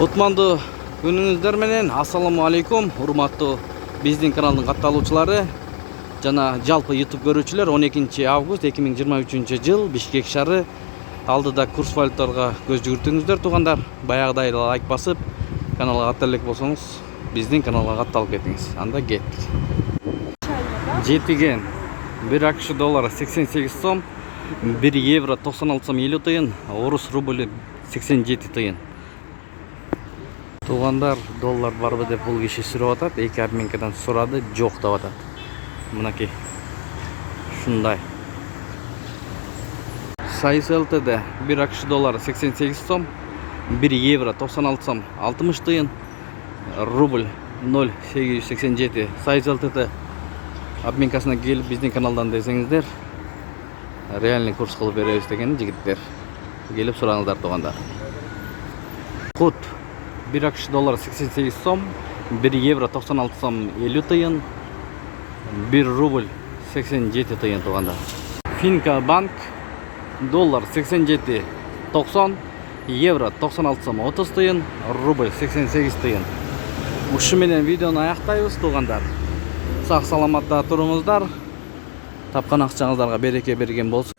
Утмандуу күнүңүздөр менен ассаламу алейкум, урматтуу биздин каналдын катталуучулары жана жалпы YouTube көрүүчүлөр. 12 август 2023 жыл Бишкек шаары алдыда курс валюталарга көз жүгүртүңүздөр туугандар. Баягыдай лайк басып, каналга каттала элек болсоңуз, биздин каналга катталып кетиңиз. Анда кеттик. Жетиген 1 AQSh доллары 88 сом, 1 евро 96 сом 50 тыйын, орус рубль 87 тыйын. Туғандар, доллар барбы деп бұл киши сүріп атат, эки обменкадан сурады, жоқ деп атат. Мынаки шундай. Сайыс ЛТД 1 AQSh доллары 88 сом, 1 евро 96 сом 60 тыйын, рубль 0,887. Сайыс ЛТД обменкасына келіп биздин каналдан десеңиздер, реальный курс кылып беребиз деген жигиттер. Келіп сураңыздар туғандар. Кут 1 AQSh доллары 88 сом, 1 евро 96 сом 50 тыйын, 1 рубль 87 тыйын туғандар. Финка банк доллар 87,90, евро 96 сом 30 тыйын, рубль 88 тыйын. Ушу менен видеону аяктайбыз туғандар. Сак саламатта туруңуздар. Тапкан акчаңыздарга береке берген болсун.